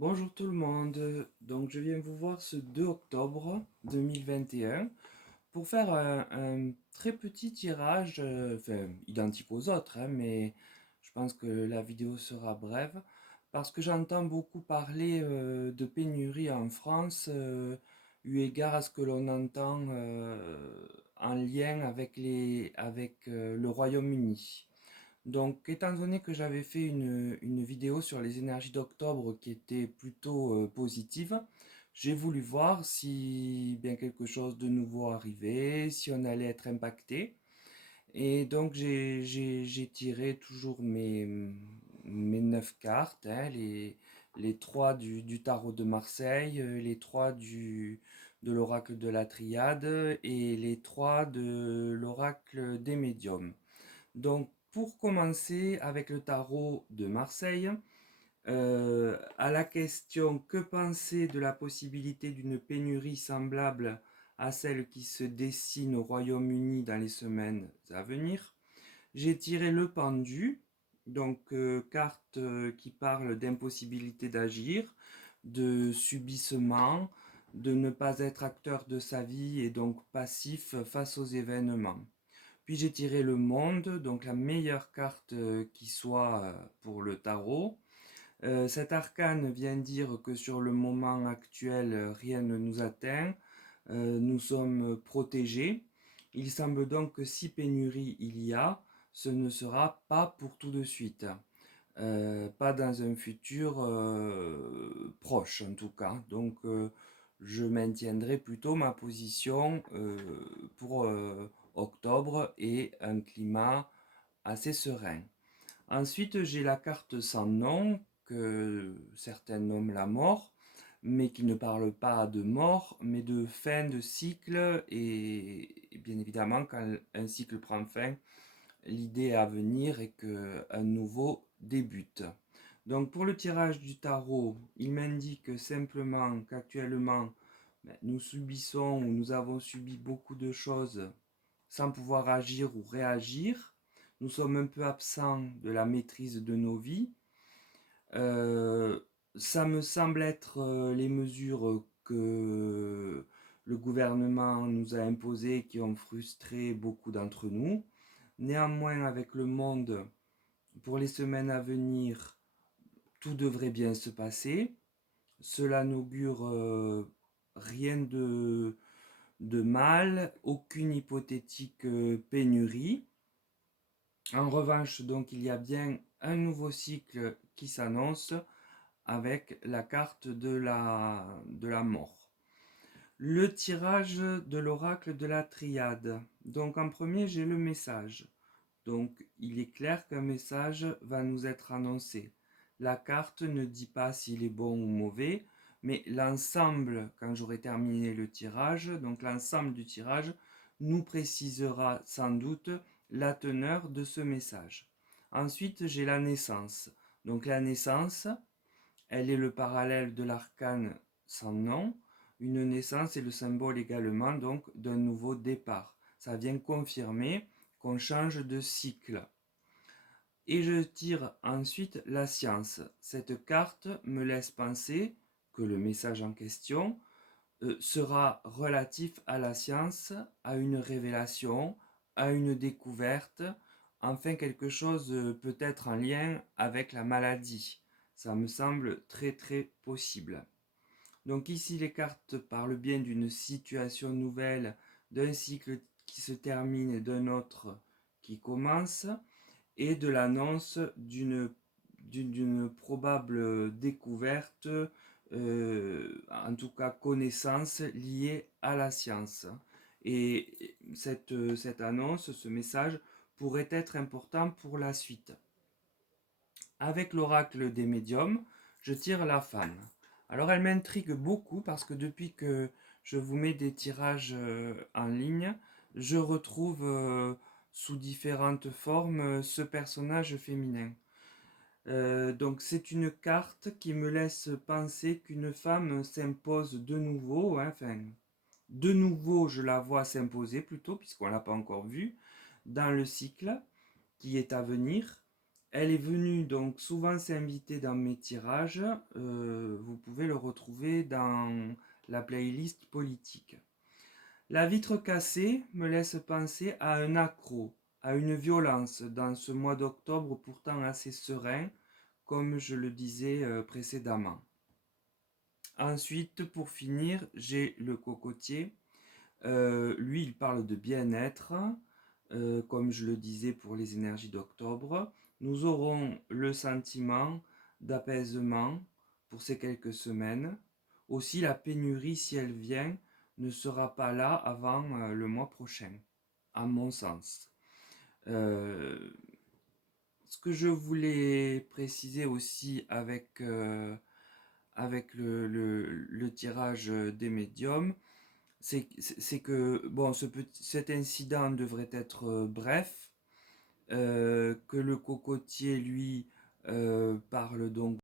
Bonjour tout le monde, donc je viens vous voir ce 2 octobre 2021 pour faire un très petit tirage, enfin identique aux autres, hein, mais je pense que la vidéo sera brève parce que j'entends beaucoup parler de pénurie en France, eu égard à ce que l'on entend en lien avec le Royaume-Uni. Donc, étant donné que j'avais fait une vidéo sur les énergies d'octobre qui était plutôt positive, j'ai voulu voir si bien quelque chose de nouveau arrivait, si on allait être impacté. Et donc, j'ai tiré toujours mes 9 cartes, hein, les 3 du tarot de Marseille, les 3 de l'oracle de la Triade et les 3 de l'oracle des médiums. Donc, pour commencer avec le tarot de Marseille, à la question que penser de la possibilité d'une pénurie semblable à celle qui se dessine au Royaume-Uni dans les semaines à venir, j'ai tiré le pendu, donc carte qui parle d'impossibilité d'agir, de subissement, de ne pas être acteur de sa vie et donc passif face aux événements. Puis j'ai tiré le monde, donc la meilleure carte qui soit pour le tarot. Cet arcane vient dire que sur le moment actuel, rien ne nous atteint. Nous sommes protégés. Il semble donc que si pénurie il y a, ce ne sera pas pour tout de suite. Pas dans un futur proche en tout cas. Donc je maintiendrai plutôt ma position pour octobre et un climat assez serein. Ensuite, j'ai la carte sans nom, que certains nomment la mort, mais qui ne parle pas de mort, mais de fin de cycle. Et bien évidemment, quand un cycle prend fin, l'idée à venir est qu'un nouveau débute. Donc pour le tirage du tarot, il m'indique simplement qu'actuellement, nous subissons ou nous avons subi beaucoup de choses sans pouvoir agir ou réagir. Nous sommes un peu absents de la maîtrise de nos vies. Euh, Ça me semble être les mesures que le gouvernement nous a imposées qui ont frustré beaucoup d'entre nous. Néanmoins, avec le monde, pour les semaines à venir, tout devrait bien se passer. Cela n'augure rien de mal, aucune hypothétique pénurie. En revanche, donc, il y a bien un nouveau cycle qui s'annonce avec la carte de la mort. Le tirage de l'oracle de la triade. Donc en premier, j'ai le message. Donc il est clair qu'un message va nous être annoncé. La carte ne dit pas s'il est bon ou mauvais, mais l'ensemble, quand j'aurai terminé le tirage, donc l'ensemble du tirage, nous précisera sans doute la teneur de ce message. Ensuite, j'ai la naissance. Donc la naissance, elle est le parallèle de l'arcane sans nom. Une naissance est le symbole également donc d'un nouveau départ. Ça vient confirmer qu'on change de cycle. Et je tire ensuite la science. Cette carte me laisse penser que le message en question sera relatif à la science, à une révélation, à une découverte, enfin quelque chose peut-être en lien avec la maladie. Ça me semble très très possible. Donc ici les cartes parlent bien d'une situation nouvelle, d'un cycle qui se termine et d'un autre qui commence, et de l'annonce d'une probable découverte, en tout cas connaissance liée à la science. Et cette annonce, ce message, pourrait être important pour la suite. Avec l'oracle des médiums, je tire la femme. Alors elle m'intrigue beaucoup parce que depuis que je vous mets des tirages en ligne, je retrouve sous différentes formes ce personnage féminin. Donc c'est une carte qui me laisse penser qu'une femme s'impose de nouveau, hein, enfin de nouveau je la vois s'imposer plutôt puisqu'on ne l'a pas encore vue dans le cycle qui est à venir. Elle est venue donc souvent s'inviter dans mes tirages. Vous pouvez le retrouver dans la playlist politique. La vitre cassée me laisse penser à un accroc, à une violence dans ce mois d'octobre pourtant assez serein, comme je le disais précédemment. Ensuite, pour finir, j'ai le cocotier. Lui, il parle de bien-être, comme je le disais pour les énergies d'octobre. Nous aurons le sentiment d'apaisement pour ces quelques semaines. Aussi, la pénurie, si elle vient, ne sera pas là avant le mois prochain, à mon sens. Euh, Ce que je voulais préciser aussi avec le tirage des médiums, c'est que bon, cet incident devrait être bref, que le cocotier, lui, parle donc